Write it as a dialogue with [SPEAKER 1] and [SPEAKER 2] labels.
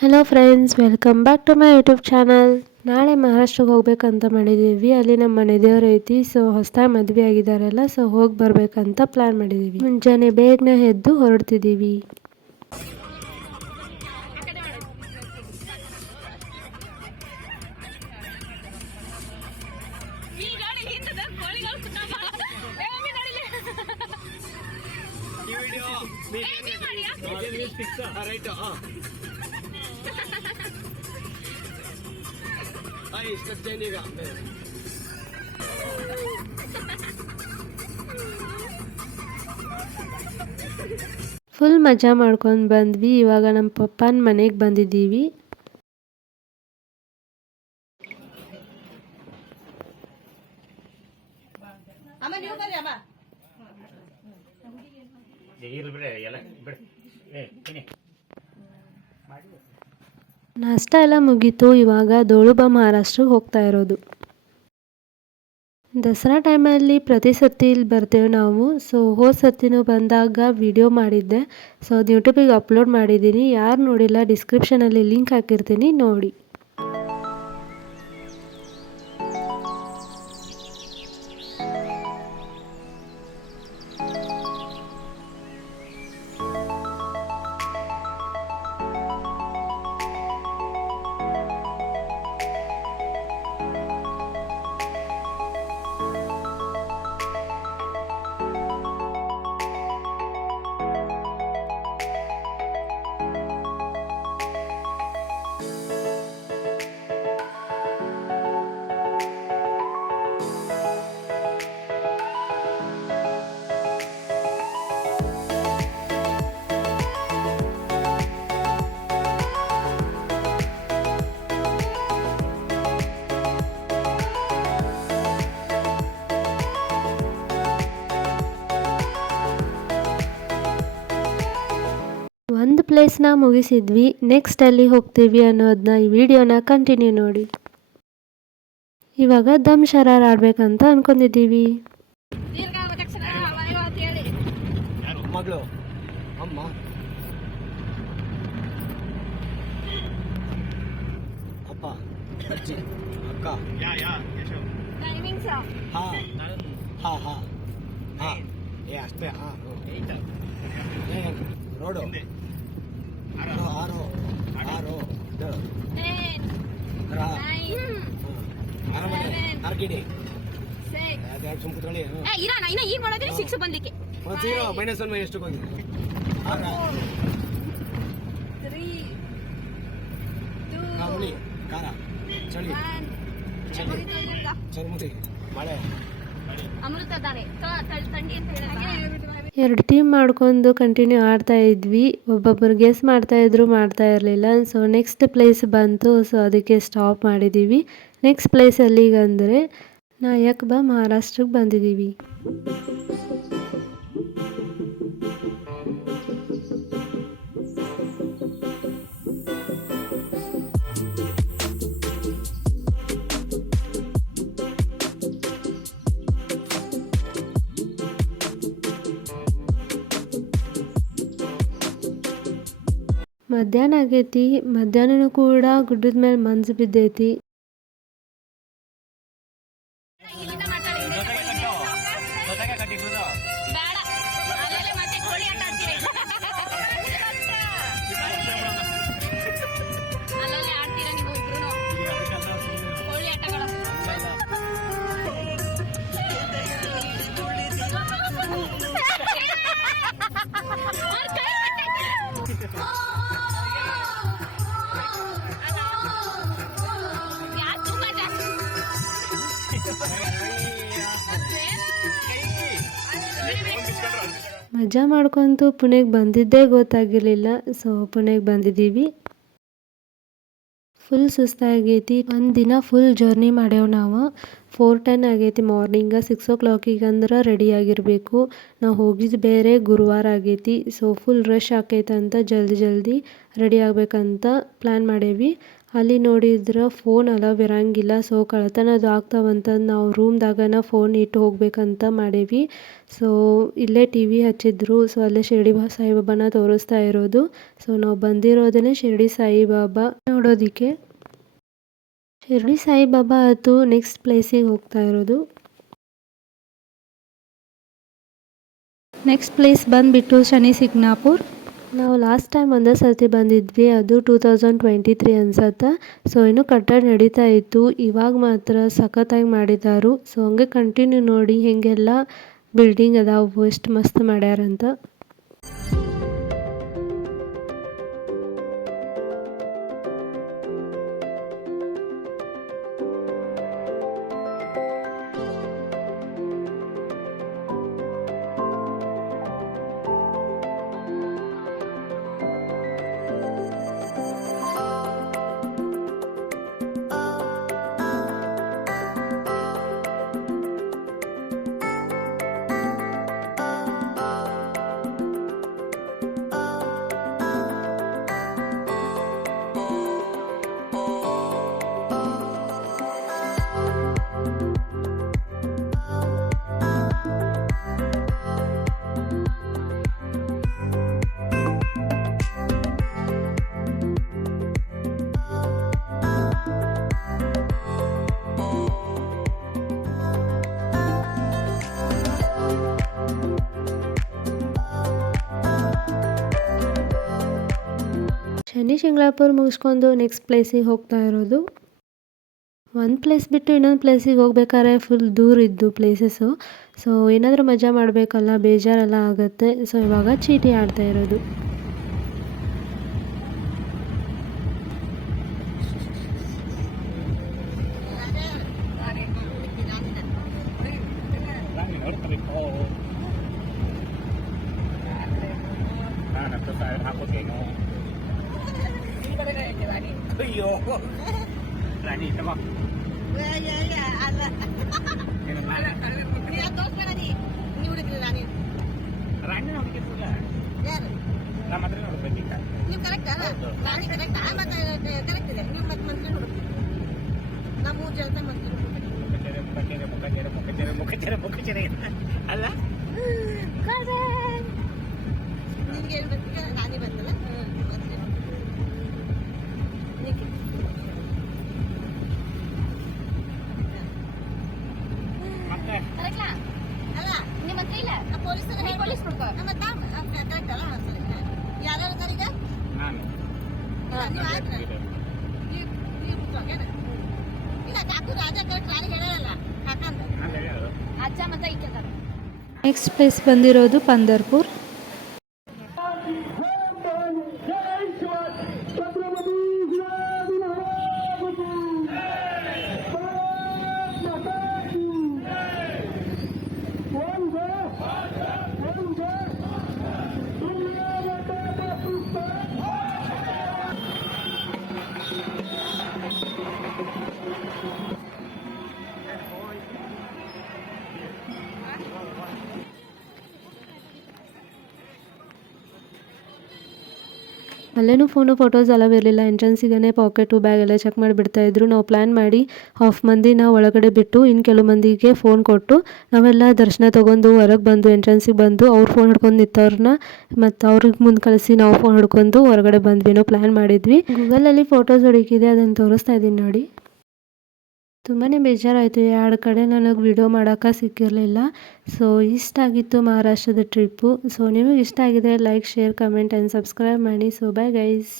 [SPEAKER 1] Hello friends welcome back to my YouTube channel ನಾಳೆ ಮಹಾರಾಷ್ಟ್ರಕ್ಕೆ ಹೋಗ್ಬೇಕಂತ ಮಾಡಿದ್ದೀವಿ. ಅಲ್ಲಿ ನಮ್ಮ ಮನೆ ದೇವ್ರು ಐತಿ. ಸೊ ಹೊಸದಾಗಿ ಮದುವೆ ಆಗಿದ್ದಾರಲ್ಲ ಸೊ ಹೋಗಿ ಬರಬೇಕಂತ ಪ್ಲಾನ್ ಮಾಡಿದ್ದೀವಿ. ಮುಂಜಾನೆ ಬೇಗನೆ ಎದ್ದು ಹೊರಡ್ತಿದ್ದೀವಿ.
[SPEAKER 2] ಈ ಗಾಡಿ ಮಾಡ್ತೀರಿ?
[SPEAKER 1] ಫುಲ್ ಮಜಾ ಮಾಡ್ಕೊಂಡು ಬಂದ್ವಿ ಇವಾಗ ನಮ್ಮ ಪಪ್ಪನ ಮನೆಗೆ ಬಂದಿದ್ದೀವಿ.
[SPEAKER 3] ಎಲ್ಲ ಬಿಡಿ. ಏ ತಿನ್ನಿ.
[SPEAKER 1] ನಾಷ್ಟ ಎಲ್ಲ ಮುಗೀತು, ಇವಾಗ ದೋಳುಬ ಮಹಾರಾಷ್ಟ್ರಕ್ಕೆ ಹೋಗ್ತಾ ಇರೋದು. ದಸರಾ ಟೈಮಲ್ಲಿ ಪ್ರತಿ ಸರ್ತಿ ಇಲ್ಲಿ ಬರ್ತೇವೆ ನಾವು. ಸೊ ಹೋದ ಸರ್ತಿನೂ ಬಂದಾಗ ವಿಡಿಯೋ ಮಾಡಿದ್ದೆ. ಸೊ ಅದು ಯೂಟ್ಯೂಬಿಗೆ ಅಪ್ಲೋಡ್ ಮಾಡಿದ್ದೀನಿ. ಯಾರು ನೋಡಿಲ್ಲ ಡಿಸ್ಕ್ರಿಪ್ಷನಲ್ಲಿ ಲಿಂಕ್ ಹಾಕಿರ್ತೀನಿ, ನೋಡಿ. ಒಂದು ಪ್ಲೇಸ್ನ ಮುಗಿಸಿದ್ವಿ ನೆಕ್ಸ್ಟ್ ಅಲ್ಲಿ ಹೋಗ್ತೀವಿ ಅನ್ನೋದನ್ನ ಈ ವಿಡಿಯೋನ ಕಂಟಿನ್ಯೂ ನೋಡಿ. ಇವಾಗ ದಮ್ ಶರಾರ್ ಆಡ್ಬೇಕಂತ ಅನ್ಕೊಂಡಿದ್ದೀವಿ.
[SPEAKER 4] ಅಷ್ಟೇ ರೋಡು. ಆರು ಆರು ಆರು ಏಳು
[SPEAKER 2] ಟೆನ್
[SPEAKER 4] ರಾ
[SPEAKER 2] ನೈನ್
[SPEAKER 4] ಅರಮನೆ ಅರ್ಗಿಡಿ
[SPEAKER 2] ಸಿಕ್ಸ್
[SPEAKER 4] ಎರಡು ಸುಮ್ ಕುತ್ಕೊಳ್ಳಿ
[SPEAKER 2] ಏ ಇರೋಣ ಇನ್ನ ಈಗ ಮಾಡೋದ್ರೆ six ಬಂದಿಕ್ಕೆ
[SPEAKER 4] zero minus one
[SPEAKER 2] three two
[SPEAKER 4] ಹುಳಿ ಖಾರ ಚಳಿ ಚರ್ಮುತಿ ಮಳೆ
[SPEAKER 2] ಅಮೃತ ದಾನೆ ತಂಡಿ ಅಂತ ಹೇಳಿದ್ರೆ
[SPEAKER 1] ಎರಡು ಟೀಮ್ ಮಾಡ್ಕೊಂಡು ಕಂಟಿನ್ಯೂ ಆಡ್ತಾ ಇದ್ವಿ. ಒಬ್ಬೊಬ್ಬರು ಗೆಸ್ ಮಾಡ್ತಾ ಇದ್ರು, ಮಾಡ್ತಾ ಇರಲಿಲ್ಲ. ಸೊ ನೆಕ್ಸ್ಟ್ ಪ್ಲೇಸ್ ಬಂತು. ಸೊ ಅದಕ್ಕೆ ಸ್ಟಾಪ್ ಮಾಡಿದ್ದೀವಿ ನೆಕ್ಸ್ಟ್ ಪ್ಲೇಸ್ ಅಂದರೆ ನಾಯಕ್ ಬಾ ಮಹಾರಾಷ್ಟ್ರಕ್ಕೆ ಬಂದಿದ್ದೀವಿ ಮಧ್ಯಾಹ್ನ ಆಗೈತಿ ಮಧ್ಯಾಹ್ನನೂ ಕೂಡ ಗುಡ್ಡದ ಮೇಲೆ ಮಂಜು ಬಿದ್ದೈತಿ. ಮಜಾ ಮಾಡ್ಕೊಂತು ಪುಣೆಗೆ ಬಂದಿದ್ದೇ ಗೊತ್ತಾಗಿರಲಿಲ್ಲ. ಸೊ ಪುಣೆಗೆ ಬಂದಿದ್ದೀವಿ. ಫುಲ್ ಸುಸ್ತಾಗೈತಿ. ಒಂದು ದಿನ ಫುಲ್ ಜರ್ನಿ ಮಾಡ್ಯಾವ ನಾವು. ಫೋರ್ ಟೆನ್ ಆಗೈತಿ ಮಾರ್ನಿಂಗ ಸಿಕ್ಸ್ ಓ ಕ್ಲಾಕಿಗೆ ಅಂದ್ರೆ ರೆಡಿ ಆಗಿರಬೇಕು. ನಾವು ಹೋಗಿದ್ದು ಬೇರೆ ಗುರುವಾರ ಆಗೈತಿ. ಸೊ ಫುಲ್ ರಶ್ ಆಕೈತೆ ಅಂತ ಜಲ್ದಿ ಜಲ್ದಿ ರೆಡಿ ಆಗಬೇಕಂತ ಪ್ಲ್ಯಾನ್ ಮಾಡೇವಿ ಅಲ್ಲಿ ನೋಡಿದ್ರೆ ಫೋನ್ ಅಲವ್ ಇರಂಗಿಲ್ಲ ಸೊ ಕಳ್ತನದು ಆಗ್ತಾವಂತಂದು ನಾವು ರೂಮ್ದಾಗನ ಫೋನ್ ಇಟ್ಟು ಹೋಗ್ಬೇಕಂತ ಮಾಡೇವಿ. ಸೊ ಇಲ್ಲೇ ಟಿ ವಿ ಹಚ್ಚಿದ್ರು. ಸೊ ಅಲ್ಲೇ ಶಿರಡಿ ಸಾಯಿಬಾಬಾನ ತೋರಿಸ್ತಾ ಇರೋದು. ಸೊ ನಾವು ಬಂದಿರೋದನ್ನೇ ಶಿರಡಿ ಸಾಯಿಬಾಬಾ ನೋಡೋದಕ್ಕೆ. ಶಿರಡಿ ಸಾಯಿಬಾಬಾ ಅದು ನೆಕ್ಸ್ಟ್ ಪ್ಲೇಸಿಗೆ ಹೋಗ್ತಾ ಇರೋದು.
[SPEAKER 5] ನೆಕ್ಸ್ಟ್ ಪ್ಲೇಸ್ ಬಂದುಬಿಟ್ಟು ಶನಿ ಸಿಗ್ನಾಪುರ್.
[SPEAKER 1] ನಾವು ಲಾಸ್ಟ್ ಟೈಮ್ ಒಂದೇ ಸರ್ತಿ ಬಂದಿದ್ವಿ, ಅದು ಟೂ ತೌಸಂಡ್ ಟ್ವೆಂಟಿ ತ್ರೀ ಅನ್ಸತ್ತೆ. ಸೊ ಇನ್ನೂ ಕಟ್ಟಡ ನಡೀತಾ ಇತ್ತು. ಇವಾಗ ಮಾತ್ರ ಸಖತ್ತಾಗಿ ಮಾಡಿದಾರು. ಸೊ ಹಂಗೆ ಕಂಟಿನ್ಯೂ ನೋಡಿ ಹೇಗೆಲ್ಲ ಬಿಲ್ಡಿಂಗ್ ಅದಾವು, ಎಷ್ಟು ಮಸ್ತ್ ಮಾಡ್ಯಾರಂತ. ಶನಿ ಶಿಂಗ್ಲಾಪುರ್ ಮುಗಿಸ್ಕೊಂಡು ನೆಕ್ಸ್ಟ್ ಪ್ಲೇಸಿಗೆ ಹೋಗ್ತಾ ಇರೋದು. ಒಂದು ಪ್ಲೇಸ್ ಬಿಟ್ಟು ಇನ್ನೊಂದು ಪ್ಲೇಸಿಗೆ ಹೋಗ್ಬೇಕಾದ್ರೆ ಫುಲ್ ದೂರ ಇದ್ದು ಪ್ಲೇಸಸ್ಸು ಸೊ ಏನಾದರೂ ಮಜಾ ಮಾಡಬೇಕಲ್ಲ, ಬೇಜಾರೆಲ್ಲ ಆಗುತ್ತೆ. ಸೊ ಇವಾಗ ಚೀಟಿ ಆಡ್ತಾ ಇರೋದು.
[SPEAKER 2] tadi. Kuyo. Lani, tama.
[SPEAKER 3] Ya, ya,
[SPEAKER 2] ya. Anak. Jangan
[SPEAKER 5] next place ಬಂದಿರೋದು ಪಂದರ್ಪುರ್.
[SPEAKER 1] ಅಲ್ಲೇನೂ ಫೋನು ಫೋಟೋಸ್ ಅಲವ್ ಇರಲಿಲ್ಲ ಎಂಟ್ರೆನ್ಸಿಗೇ ಪಾಕೆಟು ಬ್ಯಾಗ್ ಎಲ್ಲ ಚೆಕ್ ಮಾಡಿಬಿಡ್ತಾ ಇದ್ರು. ನಾವು ಪ್ಲ್ಯಾನ್ ಮಾಡಿ ಹಾಫ್ ಮಂದಿನ ಒಳಗಡೆ ಬಿಟ್ಟು ಇನ್ನು ಕೆಲವು ಮಂದಿಗೆ ಫೋನ್ ಕೊಟ್ಟು ನಾವೆಲ್ಲ ದರ್ಶನ ತೊಗೊಂಡು ಹೊರಗೆ ಬಂದು ಎಂಟ್ರೆನ್ಸಿಗೆ ಬಂದು ಅವ್ರು ಫೋನ್ ಹಿಡ್ಕೊಂಡು ನಿಂತವ್ರನ್ನ ಮತ್ತು ಅವ್ರಿಗೆ ಮುಂದೆ ಕಳಿಸಿ ನಾವು ಫೋನ್ ಹಿಡ್ಕೊಂಡು ಹೊರಗಡೆ ಬಂದ್ವಿ ನಾವು ಪ್ಲ್ಯಾನ್ ಮಾಡಿದ್ವಿ. ಗೂಗಲಲ್ಲಿ ಫೋಟೋಸ್ ಹುಡುಕಿದೆ ಅದನ್ನು ತೋರಿಸ್ತಾ ಇದ್ದೀನಿ ನೋಡಿ. ತುಂಬಾ ಬೇಜಾರಾಯಿತು. ಎರಡು ಕಡೆ ನನಗೆ ವಿಡಿಯೋ ಮಾಡೋಕ್ಕೆ ಸಿಕ್ಕಿರಲಿಲ್ಲ. ಸೊ ಇಷ್ಟ ಆಗಿತ್ತು ಮಹಾರಾಷ್ಟ್ರದ ಟ್ರಿಪ್ಪು ಸೊ ನಿಮಗೆ ಇಷ್ಟ ಆಗಿದೆ like share comment and subscribe ಮಾಡಿ. So bye guys